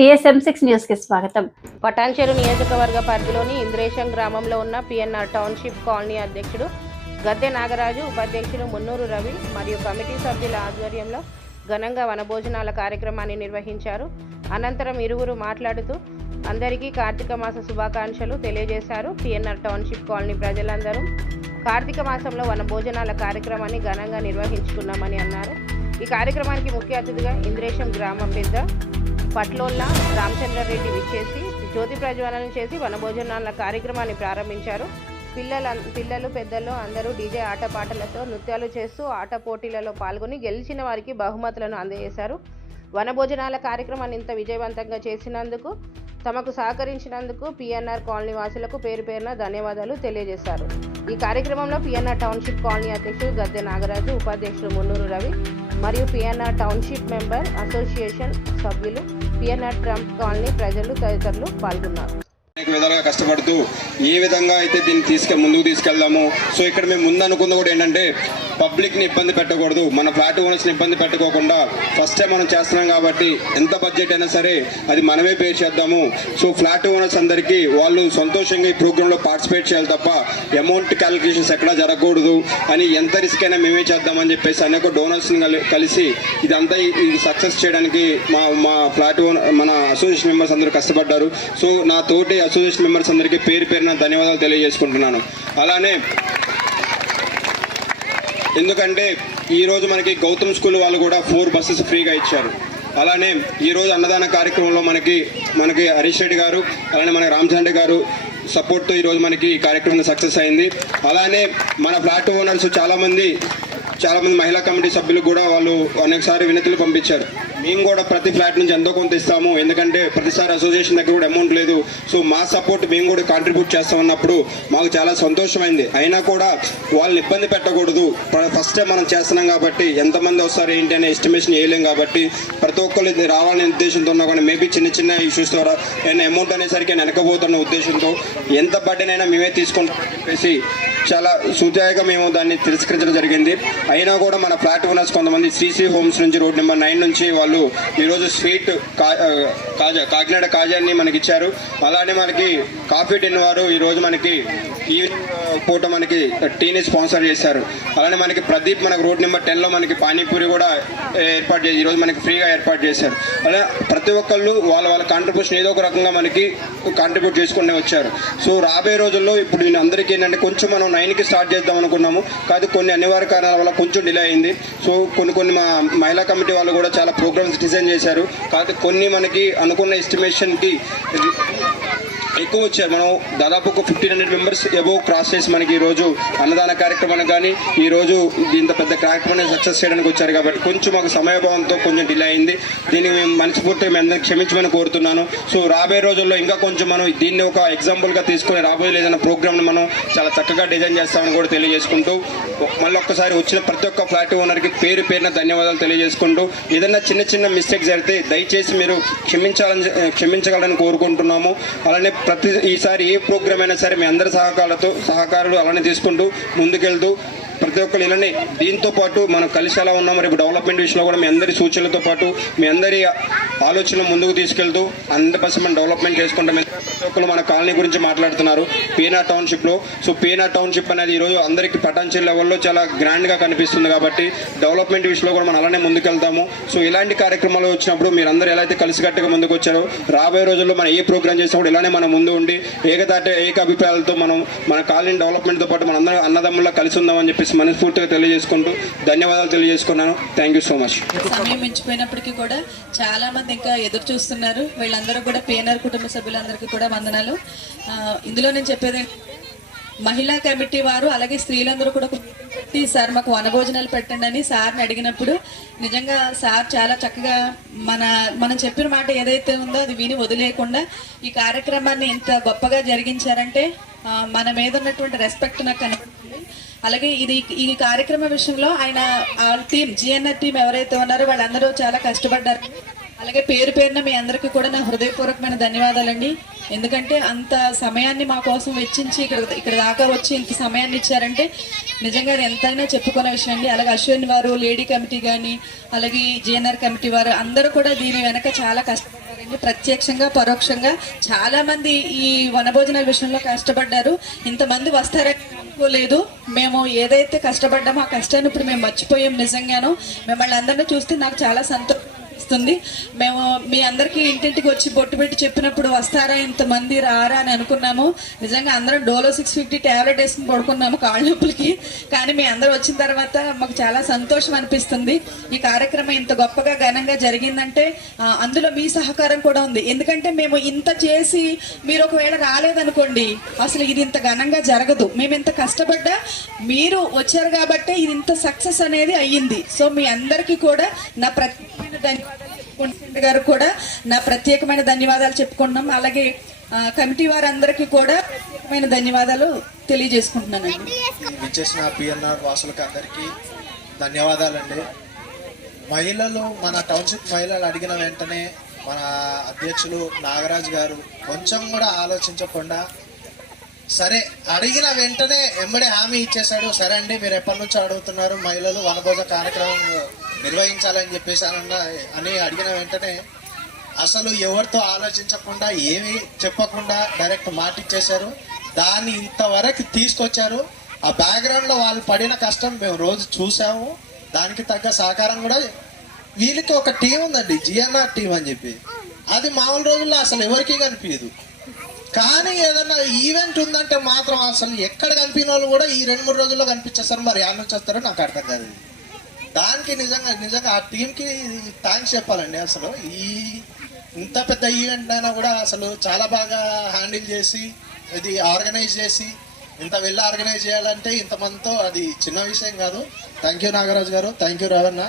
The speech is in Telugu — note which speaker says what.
Speaker 1: టీఎస్ఎం సిక్స్ న్యూస్కి స్వాగతం.
Speaker 2: పటాన్చెరు నియోజకవర్గ పరిధిలోని ఇంద్రేశం గ్రామంలో ఉన్న పిఎన్ఆర్ టౌన్షిప్ కాలనీ అధ్యక్షుడు గద్దె నాగరాజు ఉపాధ్యక్షులు మున్నూరు రవి మరియు కమిటీ సభ్యుల ఆధ్వర్యంలో ఘనంగా వనభోజనాల కార్యక్రమాన్ని నిర్వహించారు. అనంతరం ఇరువురు మాట్లాడుతూ అందరికీ కార్తీక మాస శుభాకాంక్షలు తెలియజేశారు పిఎన్ఆర్ టౌన్షిప్ కాలనీ ప్రజలందరూ. కార్తీక మాసంలో వనభోజనాల కార్యక్రమాన్ని ఘనంగా నిర్వహించుకున్నామని అన్నారు. ఈ కార్యక్రమానికి ముఖ్య అతిథిగా ఇంద్రేశం గ్రామం పెద్ద పట్లోళ్ళ రామచంద్రారెడ్డి విచ్చేసి జ్యోతి ప్రజ్వలన చేసి వనభోజనాల కార్యక్రమాన్ని ప్రారంభించారు. పిల్లల పిల్లలు పెద్దలు అందరూ డీజే ఆటపాటలతో నృత్యాలు చేస్తూ ఆట పోటీలలో పాల్గొని గెలిచిన వారికి బహుమతులను అందజేశారు. వనభోజనాల కార్యక్రమాన్ని ఇంత విజయవంతంగా చేసినందుకు తమకు సహకరించినందుకు పిఎన్ఆర్ కాలనీ వాసులకు పేరు పేరున ధన్యవాదాలు తెలియజేశారు. ఈ కార్యక్రమంలో పిఎన్ఆర్ టౌన్షిప్ కాలనీ అధ్యక్షుడు గద్దె నాగరాజు ఉపాధ్యక్షుడు మున్నూరు రవి మరియు పిఎన్ఆర్ టౌన్షిప్ మెంబర్ అసోసియేషన్ సభ్యులు పిఎన్ఆర్ ట్రంప్ కాలనీ ప్రజలు తదితరులు పాల్గొన్నారు.
Speaker 3: అనేక విధాలుగా కష్టపడుతూ ఏ విధంగా అయితే దీన్ని తీసుకె ముందుకు తీసుకెళ్దాము సో ఇక్కడ మేము ముందు అనుకున్న కూడా ఏంటంటే పబ్లిక్ని ఇబ్బంది పెట్టకూడదు. మన ఫ్లాట్ ఓనర్స్ని ఇబ్బంది పెట్టుకోకుండా ఫస్ట్ టైం మనం చేస్తున్నాం కాబట్టి ఎంత బడ్జెట్ అయినా సరే అది మనమే పే చేద్దాము. సో ఫ్లాట్ ఓనర్స్ అందరికీ వాళ్ళు సంతోషంగా ఈ ప్రోగ్రాంలో పార్టిసిపేట్ చేయాలి తప్ప అమౌంట్ క్యాలిక్యులేషన్స్ ఎక్కడా జరగకూడదు అని ఎంత రిస్క్ అయినా మేమే చేద్దామని చెప్పేసి అనేక డోనర్స్ని కలిసి ఇదంతా ఇది సక్సెస్ చేయడానికి మా మా ఫ్లాట్ ఓనర్ మన అసోసియేషన్ మెంబర్స్ అందరూ కష్టపడ్డారు. సో నా తోటి అసోసియేషన్ మెంబర్స్ అందరికీ పేరు పేరున ధన్యవాదాలు తెలియజేసుకుంటున్నాను. అలానే ఎందుకంటే ఈరోజు మనకి గౌతమ్ స్కూల్ వాళ్ళు కూడా ఫోర్ బస్సెస్ ఫ్రీగా ఇచ్చారు. అలానే ఈరోజు అన్నదాన కార్యక్రమంలో మనకి మనకి హరీష్ రెడ్డి గారు అలానే మన రామచంద్ర గారు సపోర్ట్తో ఈరోజు మనకి ఈ కార్యక్రమం సక్సెస్ అయింది. అలానే మన ఫ్లాట్ ఓనర్స్ చాలామంది చాలామంది మహిళా కమిటీ సభ్యులు కూడా వాళ్ళు అనేకసారి వినతులు పంపించారు. మేము కూడా ప్రతి ఫ్లాట్ నుంచి ఎంతో కొంత ఇస్తాము. ఎందుకంటే ప్రతిసారి అసోసియేషన్ దగ్గర కూడా అమౌంట్ లేదు. సో మా సపోర్ట్ మేము కూడా కాంట్రిబ్యూట్ చేస్తామన్నప్పుడు మాకు చాలా సంతోషమైంది. అయినా కూడా వాళ్ళని ఇబ్బంది పెట్టకూడదు. ఫస్ట్ టైం మనం చేస్తున్నాం కాబట్టి ఎంతమంది వస్తారు ఏంటి అనే ఎస్టిమేషన్ వేయలేం కాబట్టి ప్రతి ఒక్కరు రావాలనే ఉద్దేశంతో ఉన్నా కానీ మేబీ చిన్న చిన్న ఇష్యూస్ ద్వారా నేను అమౌంట్ అనేసరికి వెనకపోతున్న ఉద్దేశంతో ఎంత బడ్డెనైనా మేమే తీసుకుంటామని చెప్పేసి చాలా సూచాయగా మేము దాన్ని తిరస్కరించడం జరిగింది. అయినా కూడా మన ఫ్లాట్ ఓనర్స్ కొంతమంది సీసీ హోమ్స్ నుంచి రోడ్ నెంబర్ నైన్ నుంచి వాళ్ళు ఈరోజు స్వీట్ కా కాజా కాకినాడ కాజాన్ని మనకి ఇచ్చారు అలానే మనకి కాఫీ టిన్ వారు ఈరోజు మనకి ఈవినింగ్ పూట మనకి టీని స్పాన్సర్ చేశారు. అలానే మనకి ప్రదీప్ మనకి రోడ్ నెంబర్ టెన్లో మనకి పానీపూరి కూడా ఏర్పాటు చేసి ఈరోజు మనకి ఫ్రీగా ఏర్పాటు చేశారు. అలా ప్రతి ఒక్కళ్ళు వాళ్ళ వాళ్ళ కాంట్రిబ్యూషన్ ఏదో ఒక రకంగా మనకి కాంట్రిబ్యూట్ చేసుకునే వచ్చారు. సో రాబోయే రోజుల్లో ఇప్పుడు నేను అందరికీ ఏంటంటే కొంచెం మనం నైన్కి స్టార్ట్ చేద్దాం అనుకున్నాము. కాదు కొన్ని అనివార్య కారణాల వల్ల కొంచెం డిలే అయింది. సో కొన్ని కొన్ని మా మహిళా కమిటీ వాళ్ళు కూడా చాలా ప్రోగ్రామ్స్ డిజైన్ చేశారు. కాదు కొన్ని మనకి అనుకున్న ఎస్టిమేషన్కి ఎక్కువ వచ్చారు మనం దాదాపు ఒక fifteen hundred members above cross చేసి మనకి ఈరోజు అన్నదాన కార్యక్రమానికి కానీ ఈరోజు ఇంత పెద్ద కార్యక్రమాన్ని సక్సెస్ చేయడానికి వచ్చారు కాబట్టి కొంచెం మాకు సమయభావంతో కొంచెం డిలే అయింది. దీన్ని మేము మనస్ఫూర్తిగా మీ అందరికి క్షమించమని కోరుతున్నాను. సో రాబోయే రోజుల్లో ఇంకా కొంచెం మనం దీన్ని ఒక ఎగ్జాంపుల్గా తీసుకొని రాబోయే ఏదైనా ప్రోగ్రామ్ని మనం చాలా చక్కగా డిజైన్ చేస్తామని కూడా తెలియజేసుకుంటూ మళ్ళీ ఒక్కసారి వచ్చిన ప్రతి ఒక్క ఫ్లాట్ ఓనర్కి పేరు పేరున ధన్యవాదాలు తెలియజేసుకుంటూ ఏదైనా చిన్న చిన్న మిస్టేక్ జరిగితే దయచేసి మీరు క్షమించాలని క్షమించగలని కోరుకుంటున్నాము. అలానే ప్రతి ఈసారి ఏ ప్రోగ్రామ్ అయినా సరే మీ అందరి సహకారాలతో సహకారాలు అలానే తీసుకుంటూ ముందుకెళ్తూ ప్రతి ఒక్కరు ఇలానే దీంతో పాటు మనం కలిసి ఎలా ఉన్నాము రేపు డెవలప్మెంట్ విషయంలో కూడా మీ అందరి సూచనలతో పాటు మీ అందరి ఆలోచన ముందుకు తీసుకెళ్తూ హండ్రెడ్ మనం డెవలప్మెంట్ చేసుకుంటాం. ప్రతి ఒక్కరు మన కాలనీ గురించి మాట్లాడుతున్నారు. పీనా టౌన్షిప్లో సో పీనా టౌన్షిప్ అనేది ఈరోజు అందరికీ పటాన్చర్ లెవెల్లో చాలా గ్రాండ్గా కనిపిస్తుంది కాబట్టి డెవలప్మెంట్ విషయంలో కూడా మనం అలానే ముందుకెళ్తాము. సో ఇలాంటి కార్యక్రమాలు వచ్చినప్పుడు మీరు ఎలా అయితే కలిసికట్టుగా ముందుకు వచ్చారో రాబోయే రోజుల్లో మనం ఏ ప్రోగ్రామ్ చేసినప్పుడు ఇలానే మనం ముందు ఉండి ఏకతాట ఏక అభిప్రాయాలతో మనం మన కాలనీ డెవలప్మెంట్తో పాటు మన అందరం అన్నదమ్ముల్లో కలిసి ఉందామని చెప్పేసి మనస్ఫూర్తిగా తెలియజేసుకుంటూ ధన్యవాదాలు తెలియజేసుకున్నాను. థ్యాంక్ యూ సో మచ్
Speaker 4: సమయం మించిపోయినప్పటికీ కూడా చాలా మంది ఇంకా ఎదురు చూస్తున్నారు. వీళ్ళందరూ కూడా పిఎన్ఆర్ కుటుంబ సభ్యులందరికీ కూడా వందనాలు. ఇందులో నేను చెప్పేది మహిళా కమిటీ వారు అలాగే స్త్రీలందరూ కూడా ఒక పెట్టి సార్ మాకు వనభోజనాలు పెట్టండి అని సార్ని అడిగినప్పుడు నిజంగా సార్ చాలా చక్కగా మన మనం చెప్పిన మాట ఏదైతే ఉందో అది విని వదిలేయకుండా ఈ కార్యక్రమాన్ని ఇంత గొప్పగా జరిగించారంటే మన మీద ఉన్నటువంటి రెస్పెక్ట్ నాకు కనిపి అలాగే ఇది ఈ కార్యక్రమ విషయంలో ఆయన వాళ్ళ టీం జిఎన్ఆర్ టీం ఎవరైతే ఉన్నారో వాళ్ళందరూ చాలా కష్టపడ్డారు. అలాగే పేరు పేరున మీ అందరికీ కూడా నా హృదయపూర్వకమైన ధన్యవాదాలండి. ఎందుకంటే అంత సమయాన్ని మా కోసం వెచ్చించి ఇక్కడ ఇక్కడ దాకా వచ్చి ఇంత సమయాన్ని ఇచ్చారంటే నిజంగా ఎంతైనా చెప్పుకునే విషయం అండి. అలాగే అశ్విన్ వారు లేడీ కమిటీ కానీ అలాగే జిఎన్ఆర్ కమిటీ వారు అందరూ కూడా దీని వెనక చాలా కష్టపడ్డారండి. ప్రత్యక్షంగా పరోక్షంగా చాలామంది ఈ వనభోజనాల విషయంలో కష్టపడ్డారు. ఇంతమంది వస్తారని అనుకోలేదు మేము ఏదైతే కష్టపడ్డామో ఆ కష్టాన్ని ఇప్పుడు మేము మర్చిపోయాం నిజంగాను. మిమ్మల్ని అందరినీ చూస్తే నాకు చాలా సంతోషం. అనిపిస్తుంది మేము మీ అందరికీ ఇంటింటికి వచ్చి బొట్టు పెట్టి చెప్పినప్పుడు వస్తారా ఇంతమంది రారా అని అనుకున్నాము. నిజంగా అందరం డోలో సిక్స్ ఫిఫ్టీ ట్యాబ్లెట్ వేసుకుని పడుకున్నాము కాళ్ళ నొప్పులకి. కానీ మీ అందరూ వచ్చిన తర్వాత మాకు చాలా సంతోషం అనిపిస్తుంది. ఈ కార్యక్రమం ఇంత గొప్పగా ఘనంగా జరిగిందంటే అందులో మీ సహకారం కూడా ఉంది. ఎందుకంటే మేము ఇంత చేసి మీరు ఒకవేళ రాలేదనుకోండి అసలు ఇది ఇంత ఘనంగా జరగదు. మేము ఇంత కష్టపడ్డా మీరు వచ్చారు కాబట్టే ఇది ఇంత సక్సెస్ అనేది అయ్యింది. సో మీ అందరికీ కూడా నా ప్రత్యేకమైన ధన్యవాదాలు. చెప్పుకుంటున్న గారు కూడా నా ప్రత్యేకమైన ధన్యవాదాలు చెప్పుకుంటున్నాం. అలాగే కమిటీ వారందరికీ కూడా ప్రత్యేకమైన ధన్యవాదాలు తెలియజేసుకుంటున్నానండి.
Speaker 5: విచ్చేసిన పిఎన్ఆర్ వాసులకు అందరికీ ధన్యవాదాలండి. మహిళలు మన టౌన్షిప్ మహిళలు అడిగిన వెంటనే మన అధ్యక్షులు నాగరాజు గారు కొంచెం కూడా ఆలోచించకుండా సరే అడిగిన వెంటనే ఎంబడే హామీ ఇచ్చేశాడు. సరే అండి మీరు ఎప్పటి నుంచి అడుగుతున్నారు మహిళలు వనభోజ కార్యక్రమం నిర్వహించాలని చెప్పేసి అని అడిగిన వెంటనే అసలు ఎవరితో ఆలోచించకుండా ఏమీ చెప్పకుండా డైరెక్ట్ మాటిచ్చేశారు. దాన్ని ఇంతవరకు తీసుకొచ్చారు. ఆ బ్యాక్గ్రౌండ్లో వాళ్ళు పడిన కష్టం మేము రోజు చూసాము దానికి తగ్గ సహకారం కూడా వీళ్ళకి ఒక టీం ఉందండి జిఎన్ఆర్ టీం అని చెప్పి. అది మామూలు రోజుల్లో అసలు ఎవరికీ కనిపించదు కానీ ఏదన్నా ఈవెంట్ ఉందంటే మాత్రం అసలు ఎక్కడ కనిపిన వాళ్ళు కూడా ఈ రెండు మూడు రోజుల్లో కనిపించేస్తారు. మరి యాడ్ నుంచి వస్తారో నాకు అర్థం కాదు. దానికి నిజంగా నిజంగా ఆ టీంకి థ్యాంక్స్ చెప్పాలండి అసలు. ఈ ఇంత పెద్ద ఈవెంట్ అయినా కూడా అసలు చాలా బాగా హ్యాండిల్ చేసి ఇది ఆర్గనైజ్ చేసి ఇంత వెళ్ళి ఆర్గనైజ్ చేయాలంటే ఇంతమందితో అది చిన్న విషయం కాదు. థ్యాంక్ యూ నాగరాజు గారు. Thank you Ravana.